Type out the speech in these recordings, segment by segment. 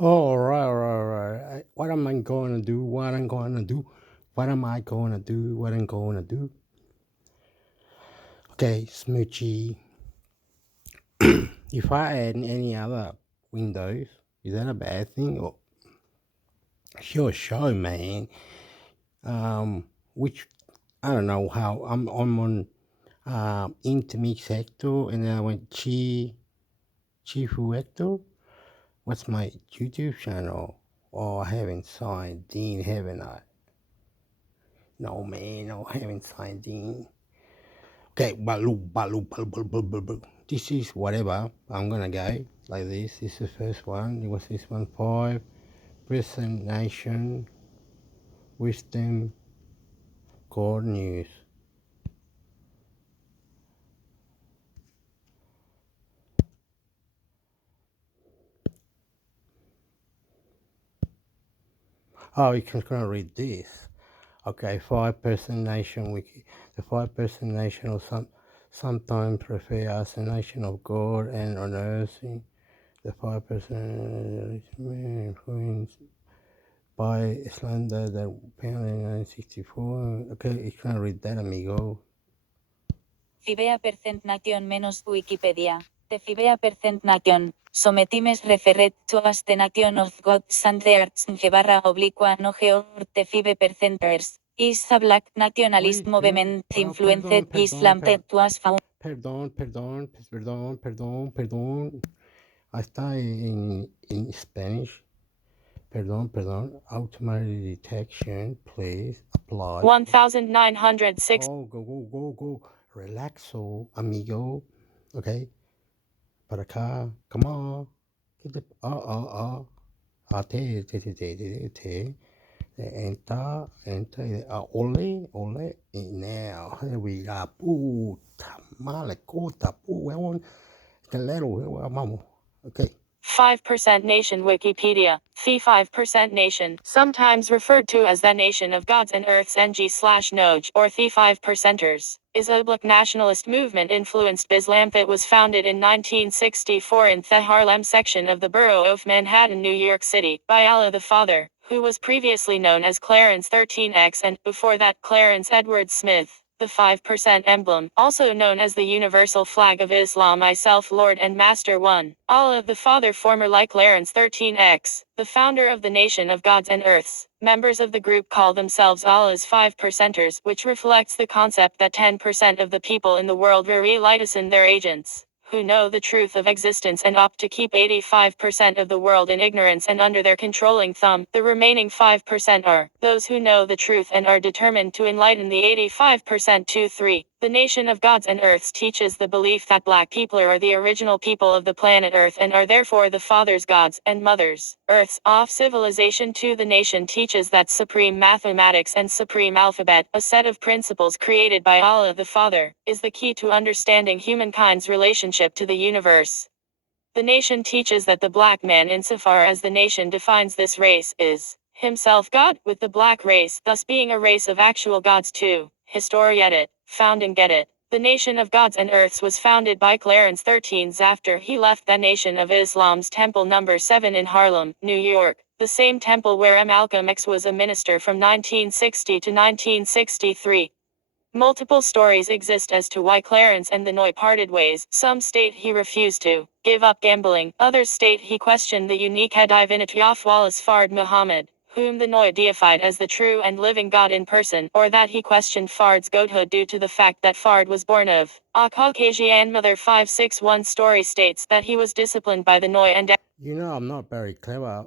All right, all right, all right. What am I going to do? What I'm going to do? What am I going to do? What I'm going to do? Okay, Smoochie. If I add any other windows, is that a bad thing? Or sure, man. Which I don't know how I'm on intermix hector, and then I went chifu hector. What's my YouTube channel? Oh, I haven't signed in, haven't I? No, man, no, I haven't signed in. Okay, balu. This is whatever. I'm gonna go like this. This is the first one. What's this one? 5. Present Nation, Wisdom, God News. Oh, you can kind of read this. Okay, 5-person nation wiki. The 5-person nation or sometimes refer as a nation of God and on earth. The 5-person influenced by slander that found in 1964. Okay, you can read that, amigo. Fibea percent nation menos Wikipedia. The Fibea percent nation. Sometimes referred to as the nation of God and the arts /obliqua no geor the 5%ers. Is a black nationalist movement influenced Islam that was found. Perdón. Está en Spanish. Perdón. Automatic detection, please apply. 1906. Oh, go. Relaxo, amigo. Okay. Para acá. Come on. Get the. Te. Enter. Ole. Now. Here we are. Puta mala cota. Huevón. Calero. Vamos. Okay. 5% Nation Wikipedia. The 5% Nation, sometimes referred to as the Nation of Gods and Earths NG/Noj, or the 5%ers, is a black nationalist movement influenced by Islam that was founded in 1964 in the Harlem section of the borough of Manhattan, New York City, by Allah the Father, who was previously known as Clarence 13X and, before that, Clarence Edward Smith. The 5% emblem, also known as the universal flag of Islam, myself Lord and Master One, Allah the Father, former like Clarence 13X, the founder of the Nation of Gods and Earths. Members of the group call themselves Allah's 5%ers, which reflects the concept that 10% of the people in the world really lighten their agents, who know the truth of existence and opt to keep 85% of the world in ignorance and under their controlling thumb. The remaining 5% are those who know the truth and are determined to enlighten the 85% to 3. The Nation of Gods and Earths teaches the belief that black people are the original people of the planet Earth and are therefore the fathers, gods, and mothers, Earth's off civilization. 2. The nation teaches that supreme mathematics and supreme alphabet, a set of principles created by Allah the Father, is the key to understanding humankind's relationship to the universe. The nation teaches that the black man, insofar as the nation defines this race, is himself God, with the black race thus being a race of actual gods too. History edit. Found and get it. The Nation of Gods and Earths was founded by Clarence 13 after he left the Nation of Islam's Temple No. 7 in Harlem, New York, the same temple where Malcolm X was a minister from 1960 to 1963. Multiple stories exist as to why Clarence and the Noy parted ways. Some state he refused to give up gambling, others state he questioned the unique divinity of Wallace Fard Muhammad, whom the Noy deified as the true and living God in person, or that he questioned Fard's godhood due to the fact that Fard was born of a Caucasian mother. 561 story states that he was disciplined by the Noy and I'm not very clever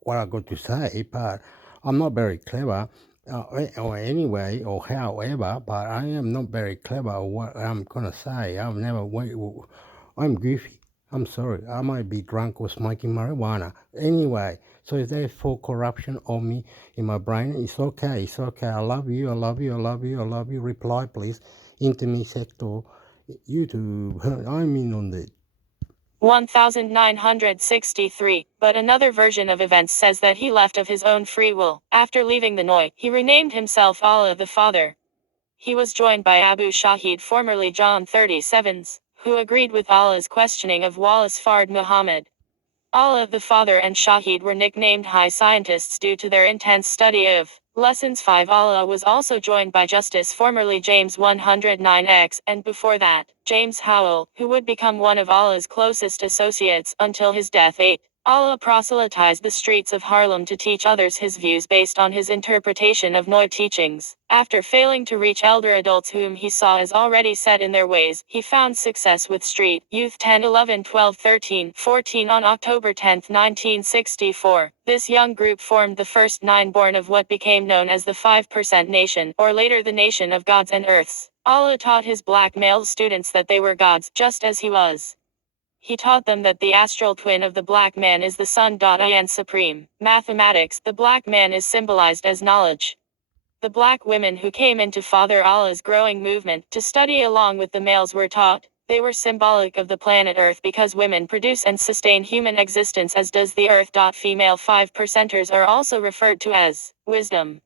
what I got to say, but I'm not very clever or anyway or however, but I am not very clever what I'm going to say. I'm goofy. I'm sorry. I might be drunk or smoking marijuana. Anyway, so if there's full corruption on me in my brain, it's okay. I love you. Reply, please. Intermix sector. YouTube. I'm in on the 1963, but another version of events says that he left of his own free will. After leaving the Noy, he renamed himself Allah the Father. He was joined by Abu Shahid, formerly John 37's, who agreed with Allah's questioning of Wallace Fard Muhammad. Allah the Father and Shahid were nicknamed high scientists due to their intense study of Lessons 5. Allah was also joined by Justice, formerly James 109X, and before that, James Howell, who would become one of Allah's closest associates until his death. 8. Allah proselytized the streets of Harlem to teach others his views based on his interpretation of Noy teachings. After failing to reach elder adults whom he saw as already set in their ways, he found success with street youth 10, 11, 12, 13, 14 on October 10, 1964. This young group formed the first 9 born of what became known as the 5% Nation, or later the Nation of Gods and Earths. Allah taught his black male students that they were gods, just as he was. He taught them that the astral twin of the black man is the sun. And supreme mathematics, the black man is symbolized as knowledge. The black women who came into Father Allah's growing movement to study along with the males were taught. They were symbolic of the planet Earth because women produce and sustain human existence as does the Earth. Female 5%ers are also referred to as wisdom.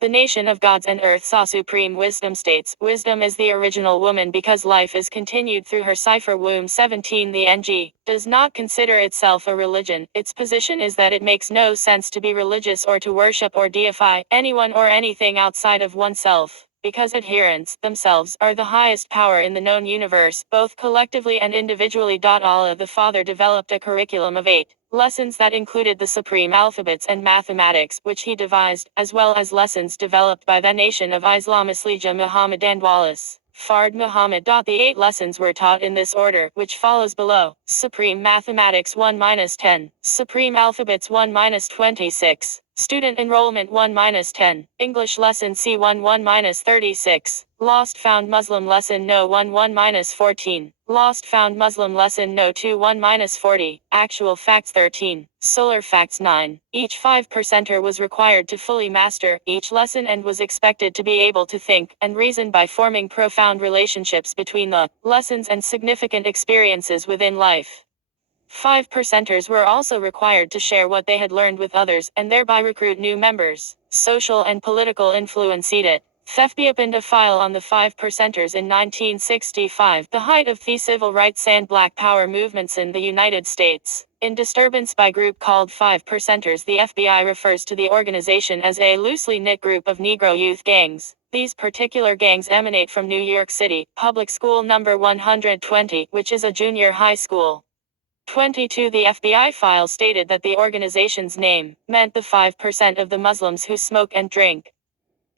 The Nation of Gods and Earth saw supreme wisdom states. Wisdom is the original woman because life is continued through her cipher womb. 17. The NG does not consider itself a religion. Its position is that it makes no sense to be religious or to worship or deify anyone or anything outside of oneself, because adherents themselves are the highest power in the known universe, both collectively and individually. Allah the Father developed a curriculum of 8 lessons that included the supreme alphabets and mathematics, which he devised, as well as lessons developed by the Nation of Islam, Elijah Muhammad and Wallace Fard Muhammad. The 8 lessons were taught in this order, which follows below: Supreme Mathematics 1-10, Supreme Alphabets 1-26, Student Enrollment 1-10, English Lesson C1 1-36, Lost Found Muslim Lesson No 1 1-14, Lost Found Muslim Lesson No 2 1-40, Actual Facts 13, Solar Facts 9. Each 5%er was required to fully master each lesson and was expected to be able to think and reason by forming profound relationships between the lessons and significant experiences within life. 5%ers were also required to share what they had learned with others, and thereby recruit new members. Social and political influence. It. FFB opened a file on the 5%ers in 1965, the height of the civil rights and black power movements in the United States. In disturbance by group called 5%ers, the FBI refers to the organization as a loosely knit group of Negro youth gangs. These particular gangs emanate from New York City, Public School Number 120, which is a junior high school. 22. The FBI file stated that the organization's name meant the 5% of the Muslims who smoke and drink.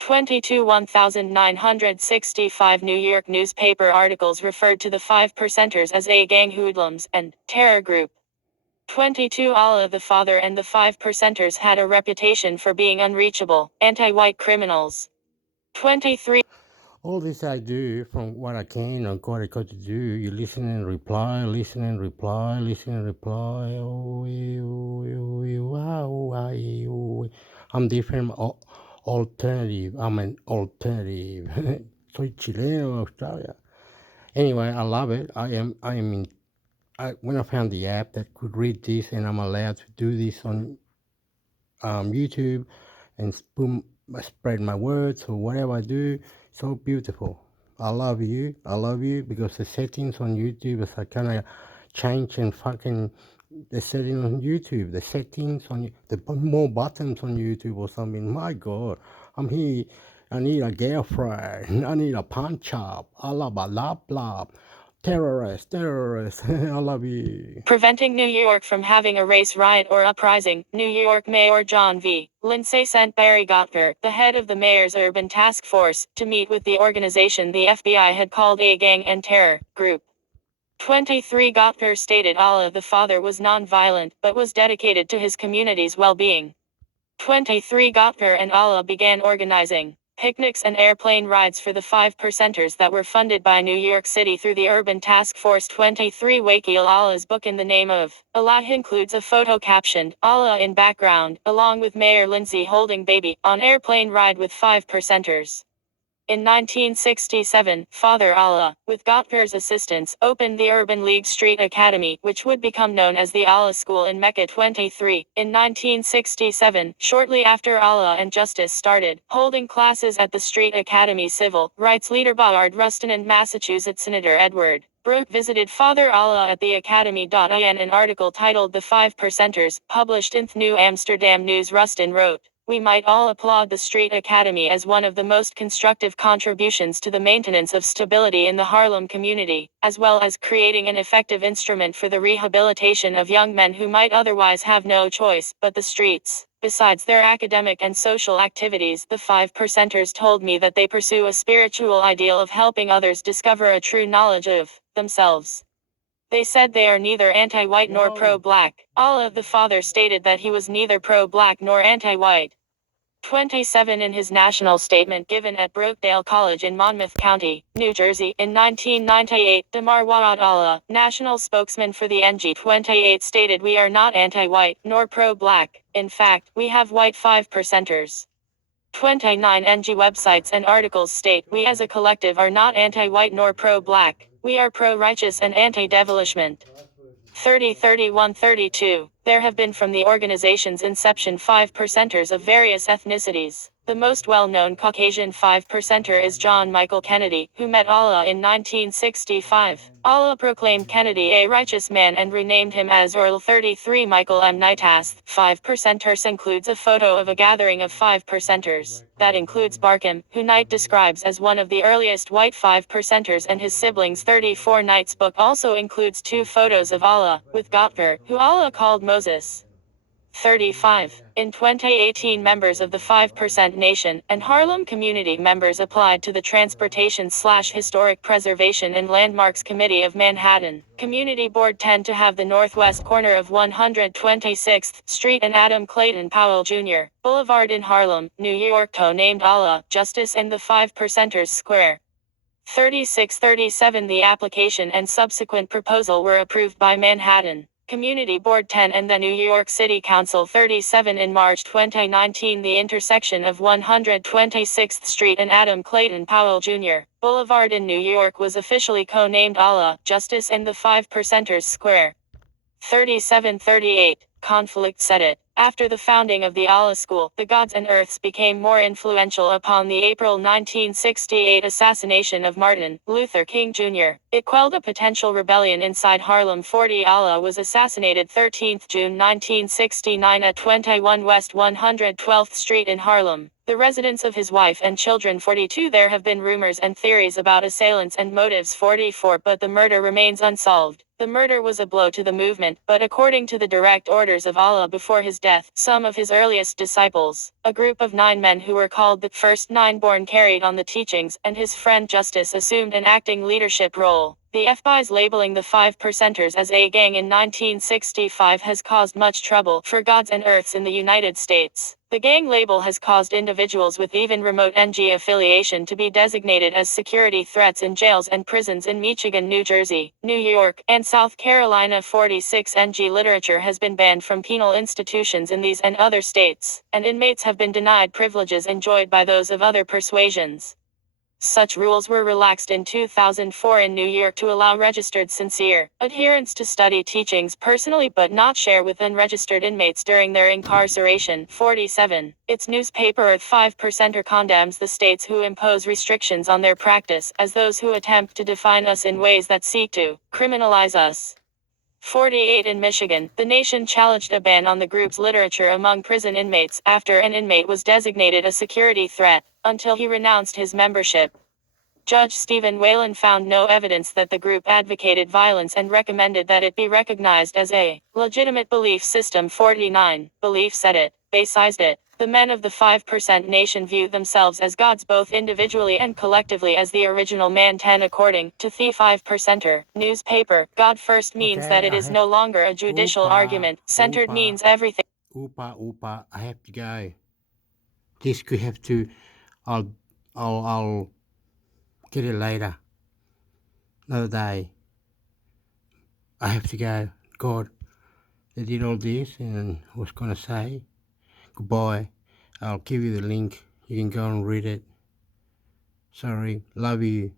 22. 1965 New York newspaper articles referred to the 5%ers as a gang, hoodlums, and terror group. 22. Allah the Father and the 5%ers had a reputation for being unreachable, anti-white criminals. 23. All this I do from what I can or what I got to do. You listen and reply, listen and reply, listen and reply. I'm different, alternative. I'm an alternative. Soy chileno, Australia. Anyway, I love it. When I found the app that could read this and I'm allowed to do this on YouTube and spread my words or whatever I do, so beautiful. I love you because the settings on YouTube is I kind of change and fucking the settings on YouTube, the settings on the more buttons on YouTube or something. My God, I'm here. I need a girlfriend. I need a punch up. I love a lap lap. Terrorist. I love you. Preventing New York from having a race riot or uprising, New York Mayor John V. Lindsay sent Barry Gottker, the head of the mayor's urban task force, to meet with the organization the FBI had called a gang and terror group. 23. Gottker stated Allah the Father was non-violent, but was dedicated to his community's well-being. 23. Gottker and Allah began organizing picnics and airplane rides for the 5%ers that were funded by New York City through the Urban Task Force. 23. Wakil Allah's book In the Name of Allah includes a photo captioned, Allah in background, along with Mayor Lindsay holding baby, on airplane ride with 5%ers. In 1967, Father Allah, with Gottker's assistance, opened the Urban League Street Academy, which would become known as the Allah School in Mecca. 23. In 1967, shortly after Allah and Justice started holding classes at the Street Academy, civil rights leader Bayard Rustin and Massachusetts Senator Edward Brooke visited Father Allah at the academy.in. An article titled The 5 Percenters, published in the New Amsterdam News. Rustin wrote, "We might all applaud the Street Academy as one of the most constructive contributions to the maintenance of stability in the Haarlem community, as well as creating an effective instrument for the rehabilitation of young men who might otherwise have no choice but the streets. Besides their academic and social activities, the 5 percenters told me that they pursue a spiritual ideal of helping others discover a true knowledge of themselves. They said they are neither anti-white nor pro-black." Allah the Father stated that he was neither pro-black nor anti-white. 27 In his national statement given at Brookdale College in Monmouth County, New Jersey, in 1998, Damar Wa'ad Allah, national spokesman for the NG28, stated, "We are not anti-white, nor pro-black. In fact, we have white 5 percenters." 29 NG websites and articles state, "We as a collective are not anti-white nor pro-black. We are pro-righteous and anti-devilishment." 30 31 32. There have been from the organization's inception 5 percenters of various ethnicities. The most well-known Caucasian 5 percenter is John Michael Kennedy, who met Allah in 1965. Allah proclaimed Kennedy a righteous man and renamed him as Earl. 33 Michael M. Nightas, 5 percenters, includes a photo of a gathering of 5 percenters. That includes Barkham, who Knight describes as one of the earliest white 5 percenters, and his siblings. 34 Knight's book also includes 2 photos of Allah, with Gotver, who Allah called Moses. 35. In 2018, members of the 5% Nation and Haarlem community members applied to the Transportation/Historic Preservation and Landmarks Committee of Manhattan Community Board 10 to have the northwest corner of 126th Street and Adam Clayton Powell Jr. Boulevard in Harlem, New York named Allah, Justice and the 5 Percenters Square. 36-37 The application and subsequent proposal were approved by Manhattan Community Board 10 and the New York City Council. 37 In March 2019, the intersection of 126th Street and Adam Clayton Powell Jr. Boulevard in New York was officially co-named Allah, Justice and the 5 Percenters Square. 37-38. Conflict set it. After the founding of the Allah School, the Gods and Earths became more influential upon the April 1968 assassination of Martin Luther King Jr. It quelled a potential rebellion inside Harlem. 40 Allah was assassinated 13th June 1969 at 21 West 112th Street in Harlem, the residence of his wife and children. 42 There have been rumors and theories about assailants and motives. 44 But the murder remains unsolved. The murder was a blow to the movement, but according to the direct orders of Allah before his death, some of his earliest disciples, a group of 9 men who were called the First 9 Born, carried on the teachings, and his friend Justice assumed an acting leadership role. The FBI's labeling the 5 percenters as a gang in 1965 has caused much trouble for Gods and Earths in the United States. The gang label has caused individuals with even remote NG affiliation to be designated as security threats in jails and prisons in Michigan, New Jersey, New York, and South Carolina. 46 NG literature has been banned from penal institutions in these and other states, and inmates have been denied privileges enjoyed by those of other persuasions. Such rules were relaxed in 2004 in New York to allow registered sincere adherents to study teachings personally but not share with unregistered inmates during their incarceration. 47. Its newspaper at 5 Percenter condemns the states who impose restrictions on their practice as those who attempt to define us in ways that seek to criminalize us. 48 In Michigan, the nation challenged a ban on the group's literature among prison inmates after an inmate was designated a security threat, until he renounced his membership. Judge Stephen Whalen found no evidence that the group advocated violence and recommended that it be recognized as a legitimate belief system. 49. Belief set it, basized it. The men of the 5% Nation view themselves as gods both individually and collectively as the original man. 10 According to the 5 Percenter newspaper, God first means that it is no longer a judicial argument. Centered means everything. Upa, I have to go. This could have to, I'll get it later. Another day. I have to go. God, they did all this and I was going to say goodbye. I'll give you the link. You can go and read it. Sorry. Love you.